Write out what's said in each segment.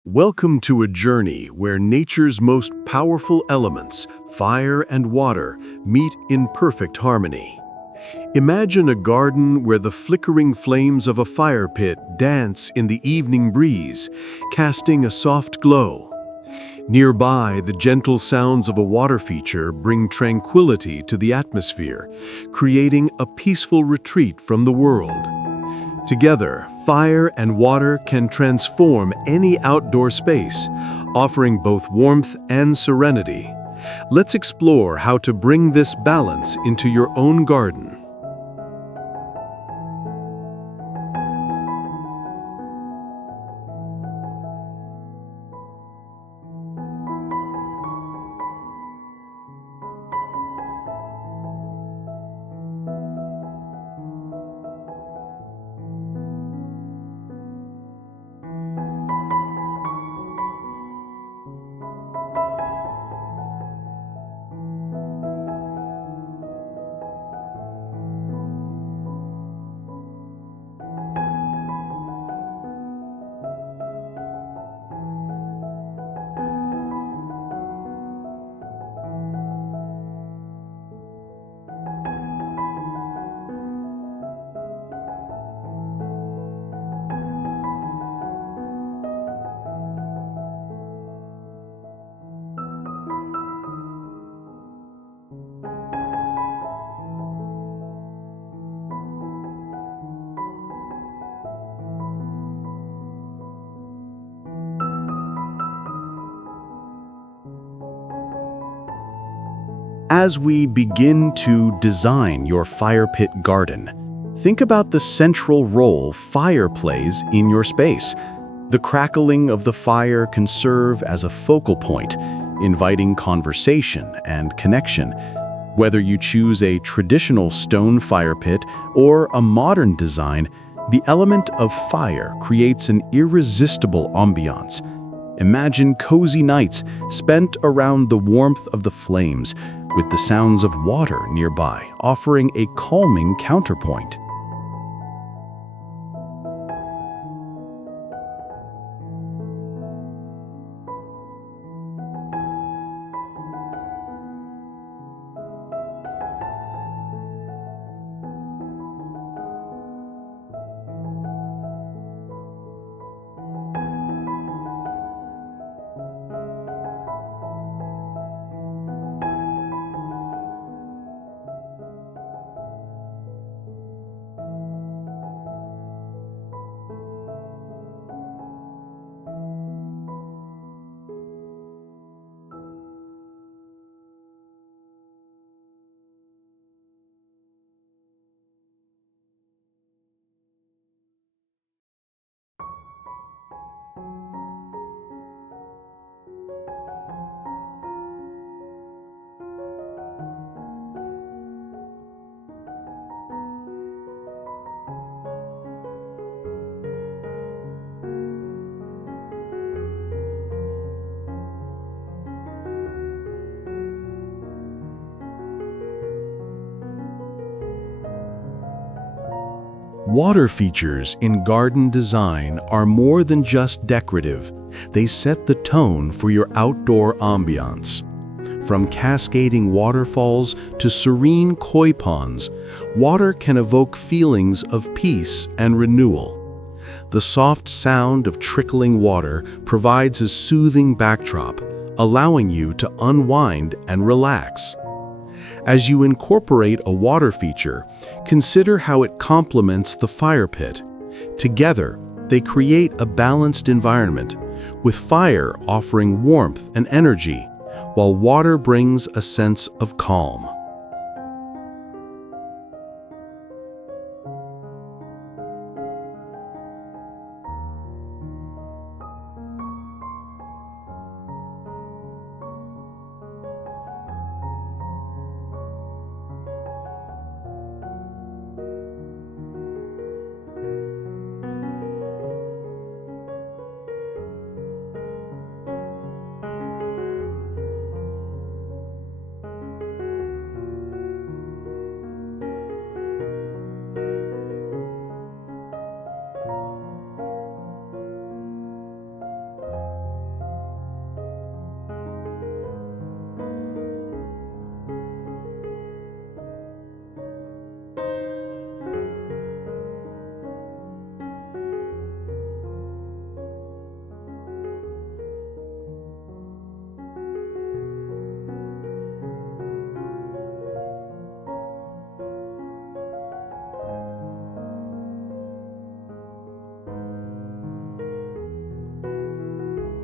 Welcome to a journey where nature's most powerful elements, fire and water, meet in perfect harmony. Imagine a garden where the flickering flames of a fire pit dance in the evening breeze, casting a soft glow. Nearby, the gentle sounds of a water feature bring tranquility to the atmosphere, creating a peaceful retreat from the world. Together, fire and water can transform any outdoor space, offering both warmth and serenity. Let's explore how to bring this balance into your own garden. As we begin to design your fire pit garden, think about the central role fire plays in your space. The crackling of the fire can serve as a focal point, inviting conversation and connection. Whether you choose a traditional stone fire pit or a modern design, the element of fire creates an irresistible ambiance. Imagine cozy nights spent around the warmth of the flames, with the sounds of water nearby offering a calming counterpoint. Water features in garden design are more than just decorative. They set the tone for your outdoor ambiance. From cascading waterfalls to serene koi ponds, water can evoke feelings of peace and renewal. The soft sound of trickling water provides a soothing backdrop, allowing you to unwind and relax. As you incorporate a water feature, consider how it complements the fire pit. Together, they create a balanced environment, with fire offering warmth and energy, while water brings a sense of calm.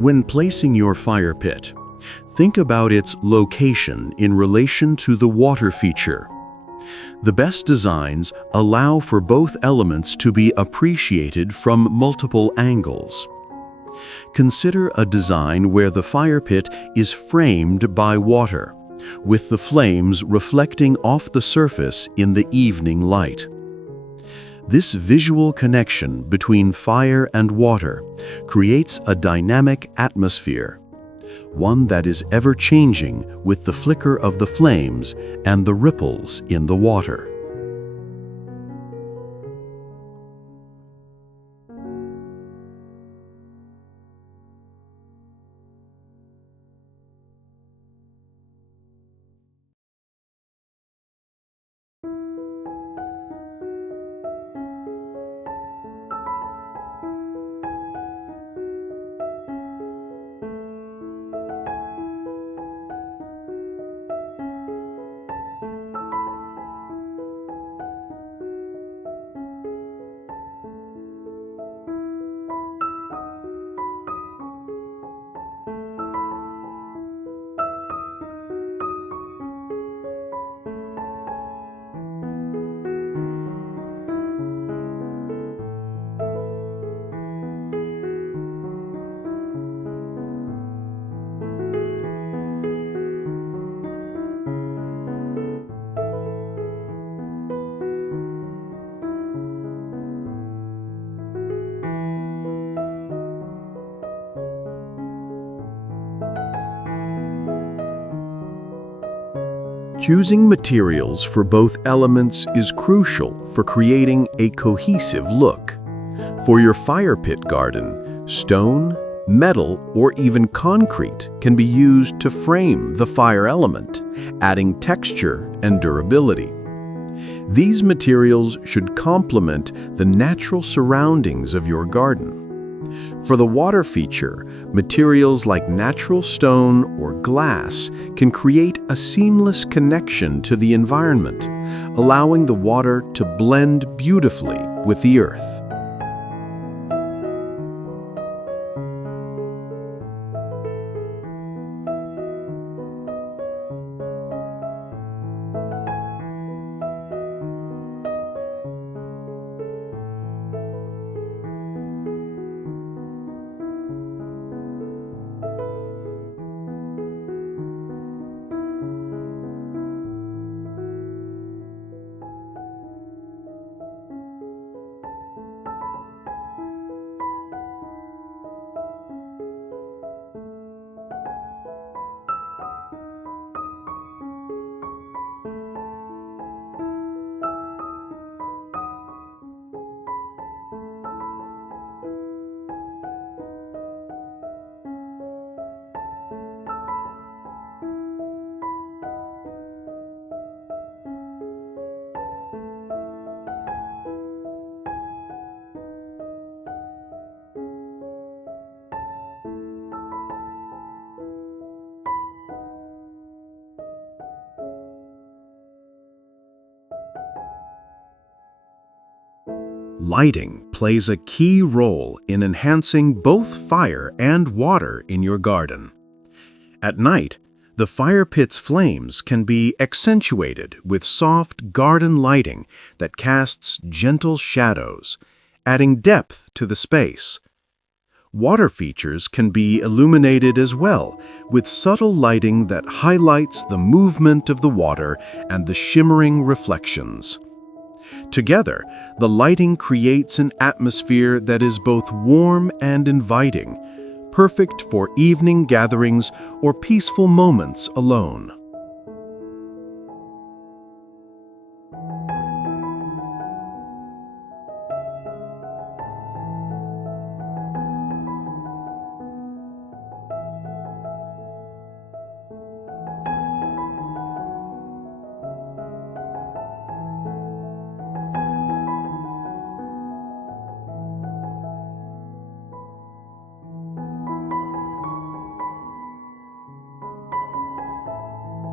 When placing your fire pit, think about its location in relation to the water feature. The best designs allow for both elements to be appreciated from multiple angles. Consider a design where the fire pit is framed by water, with the flames reflecting off the surface in the evening light. This visual connection between fire and water creates a dynamic atmosphere, one that is ever-changing with the flicker of the flames and the ripples in the water. Choosing materials for both elements is crucial for creating a cohesive look. For your fire pit garden, stone, metal, or even concrete can be used to frame the fire element, adding texture and durability. These materials should complement the natural surroundings of your garden. For the water feature, materials like natural stone or glass can create a seamless connection to the environment, allowing the water to blend beautifully with the earth. Lighting plays a key role in enhancing both fire and water in your garden. At night, the fire pit's flames can be accentuated with soft garden lighting that casts gentle shadows, adding depth to the space. Water features can be illuminated as well, with subtle lighting that highlights the movement of the water and the shimmering reflections. Together, the lighting creates an atmosphere that is both warm and inviting, perfect for evening gatherings or peaceful moments alone.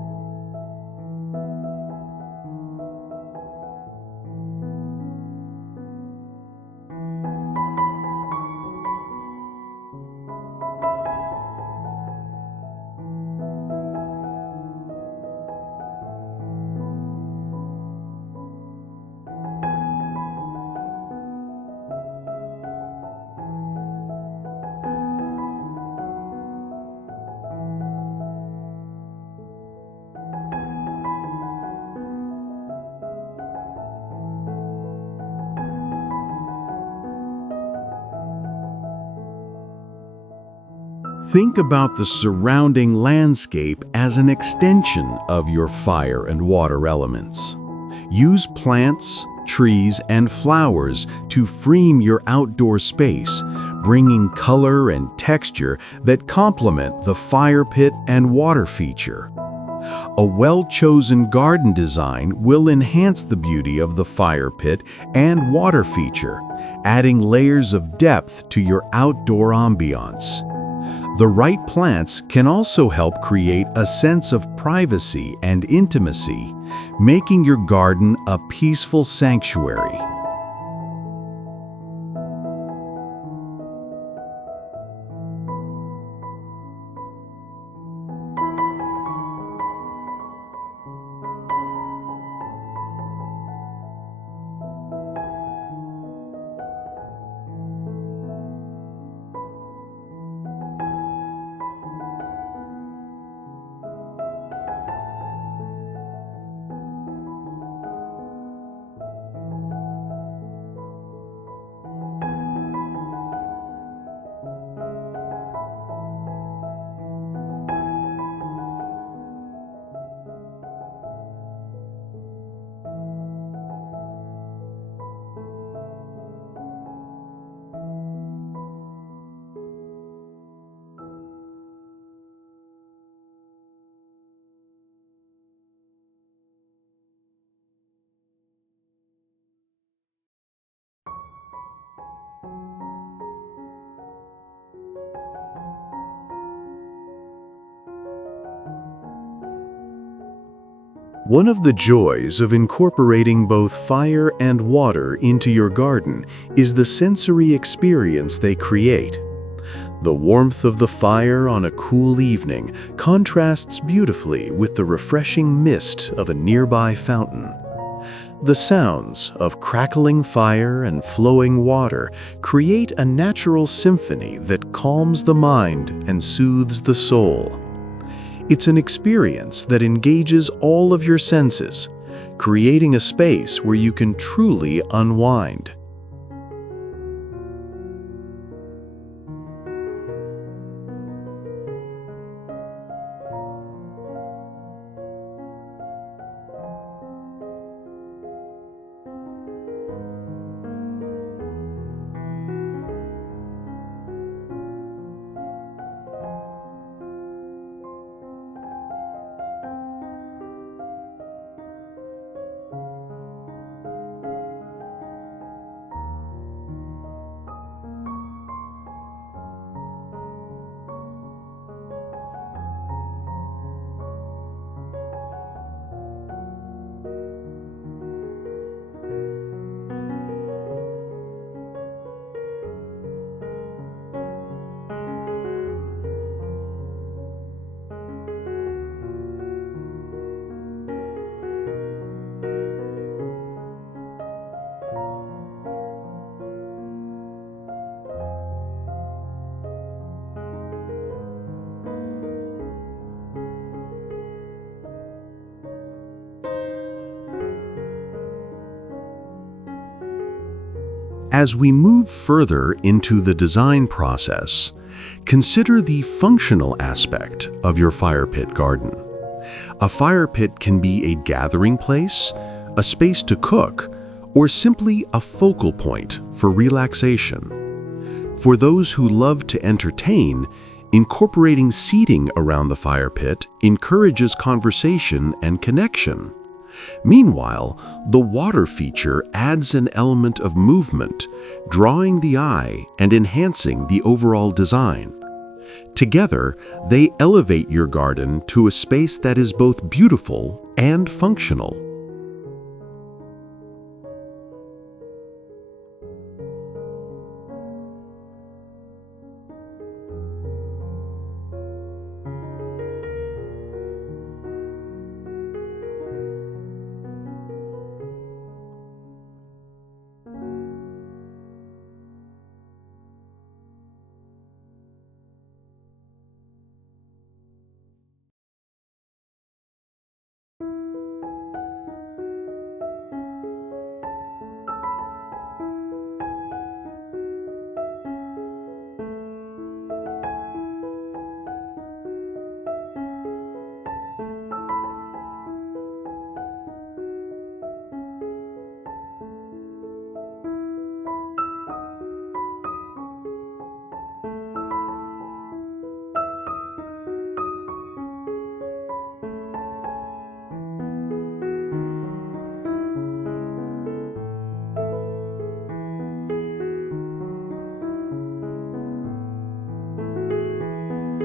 Think about the surrounding landscape as an extension of your fire and water elements. Use plants, trees, and flowers to frame your outdoor space, bringing color and texture that complement the fire pit and water feature. A well-chosen garden design will enhance the beauty of the fire pit and water feature, adding layers of depth to your outdoor ambiance. The right plants can also help create a sense of privacy and intimacy, making your garden a peaceful sanctuary. One of the joys of incorporating both fire and water into your garden is the sensory experience they create. The warmth of the fire on a cool evening contrasts beautifully with the refreshing mist of a nearby fountain. The sounds of crackling fire and flowing water create a natural symphony that calms the mind and soothes the soul. It's an experience that engages all of your senses, creating a space where you can truly unwind. As we move further into the design process, consider the functional aspect of your fire pit garden. A fire pit can be a gathering place, a space to cook, or simply a focal point for relaxation. For those who love to entertain, incorporating seating around the fire pit encourages conversation and connection. Meanwhile, the water feature adds an element of movement, drawing the eye and enhancing the overall design. Together, they elevate your garden to a space that is both beautiful and functional.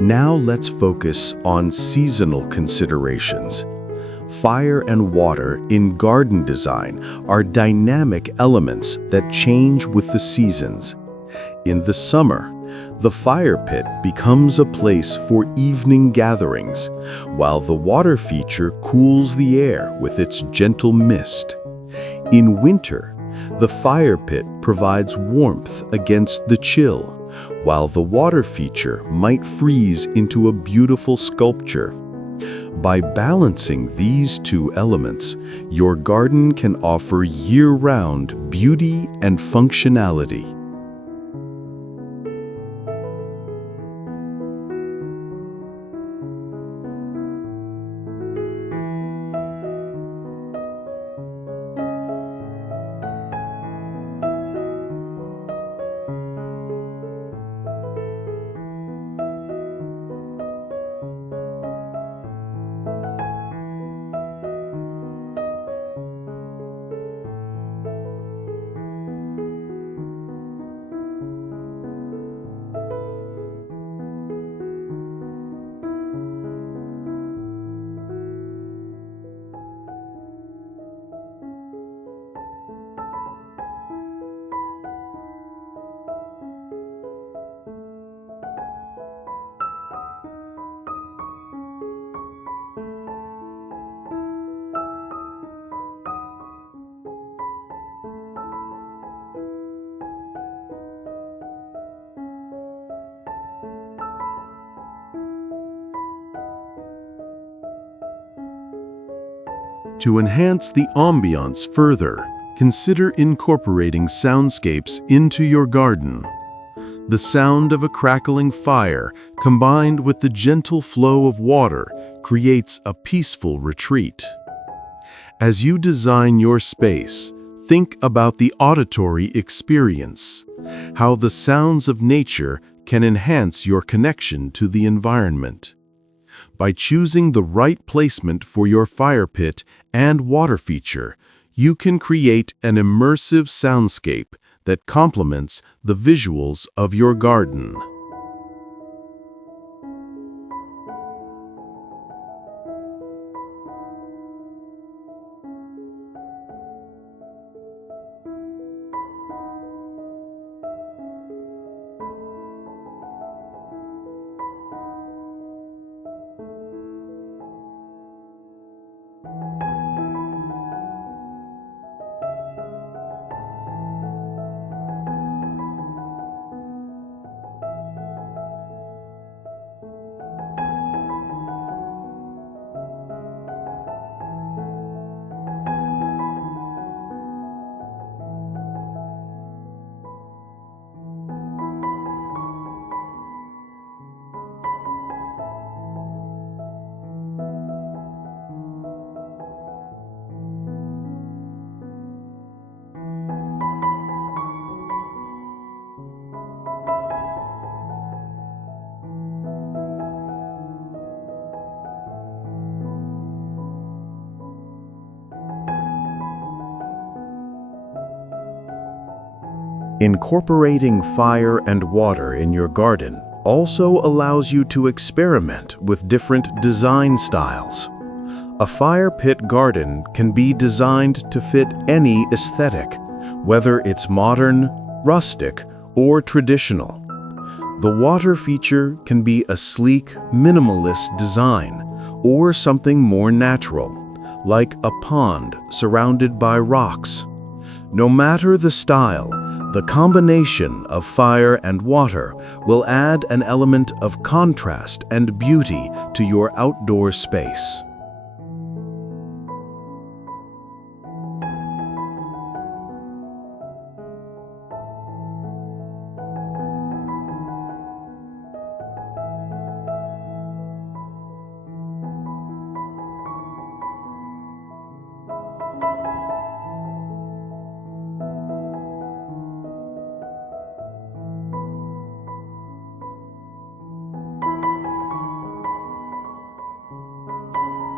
Now let's focus on seasonal considerations. Fire and water in garden design are dynamic elements that change with the seasons. In the summer, the fire pit becomes a place for evening gatherings, while the water feature cools the air with its gentle mist. In winter, the fire pit provides warmth against the chill, while the water feature might freeze into a beautiful sculpture. By balancing these two elements, your garden can offer year-round beauty and functionality. To enhance the ambiance further, consider incorporating soundscapes into your garden. The sound of a crackling fire, combined with the gentle flow of water, creates a peaceful retreat. As you design your space, think about the auditory experience, how the sounds of nature can enhance your connection to the environment. By choosing the right placement for your fire pit and water feature, you can create an immersive soundscape that complements the visuals of your garden. Incorporating fire and water in your garden also allows you to experiment with different design styles. A fire pit garden can be designed to fit any aesthetic, whether it's modern, rustic, or traditional. The water feature can be a sleek, minimalist design, or something more natural, like a pond surrounded by rocks. No matter the style, the combination of fire and water will add an element of contrast and beauty to your outdoor space.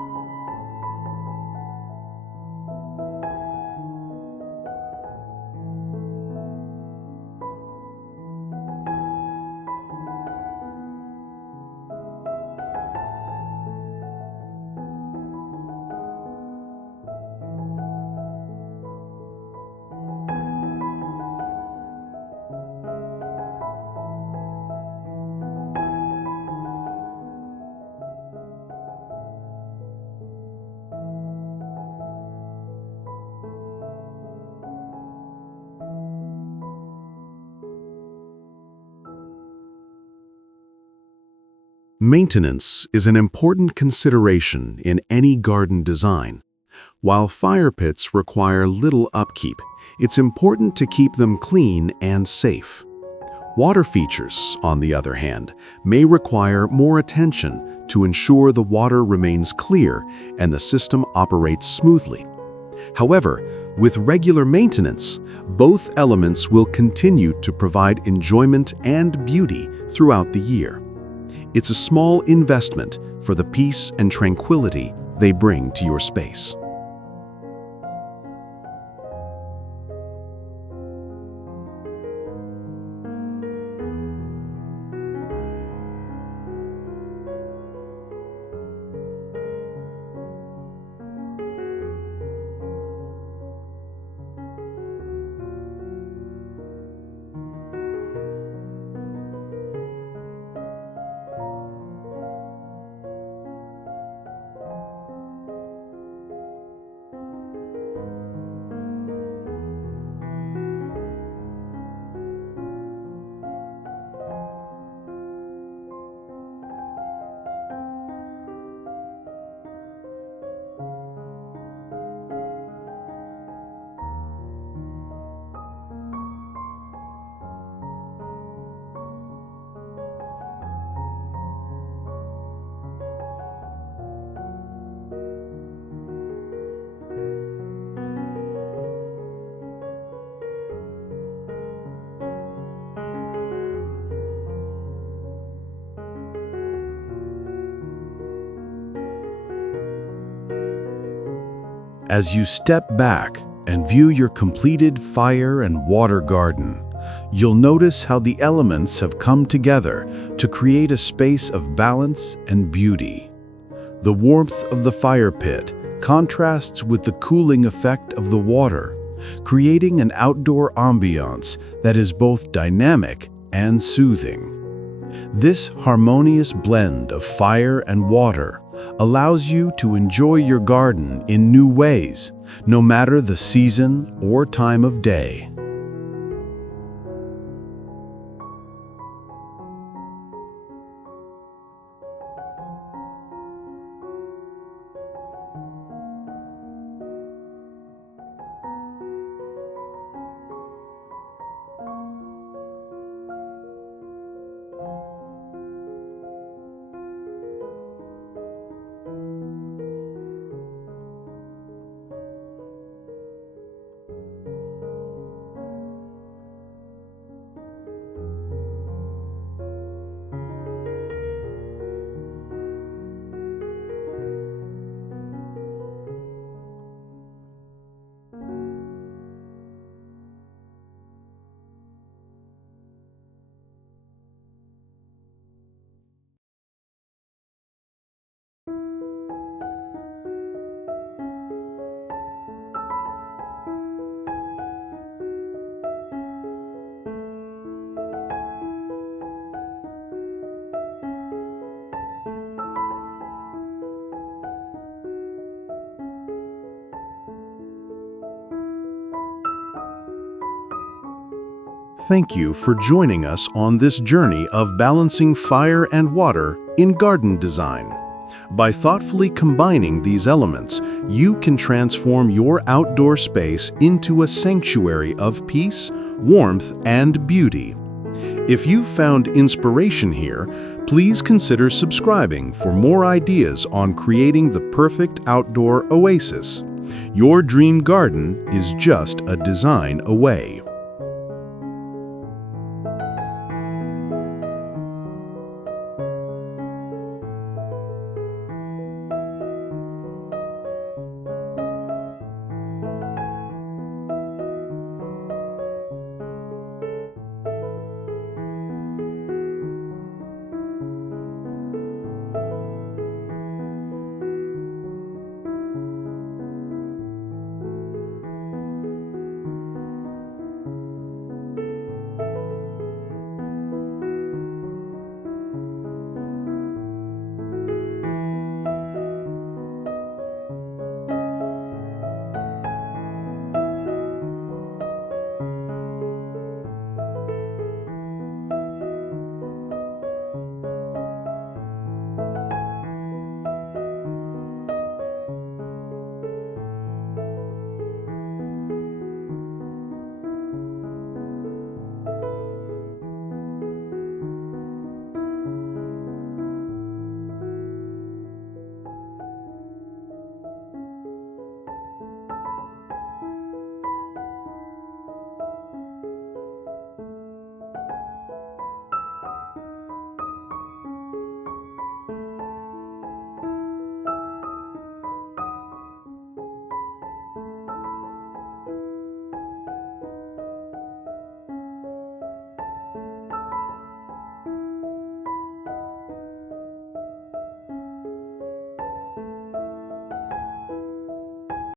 Maintenance is an important consideration in any garden design. While fire pits require little upkeep, it's important to keep them clean and safe. Water features, on the other hand, may require more attention to ensure the water remains clear and the system operates smoothly. However, with regular maintenance, both elements will continue to provide enjoyment and beauty throughout the year. It's a small investment for the peace and tranquility they bring to your space. As you step back and view your completed fire and water garden, you'll notice how the elements have come together to create a space of balance and beauty. The warmth of the fire pit contrasts with the cooling effect of the water, creating an outdoor ambiance that is both dynamic and soothing. This harmonious blend of fire and water allows you to enjoy your garden in new ways, no matter the season or time of day. Thank you for joining us on this journey of balancing fire and water in garden design. By thoughtfully combining these elements, you can transform your outdoor space into a sanctuary of peace, warmth, and beauty. If you've found inspiration here, please consider subscribing for more ideas on creating the perfect outdoor oasis. Your dream garden is just a design away.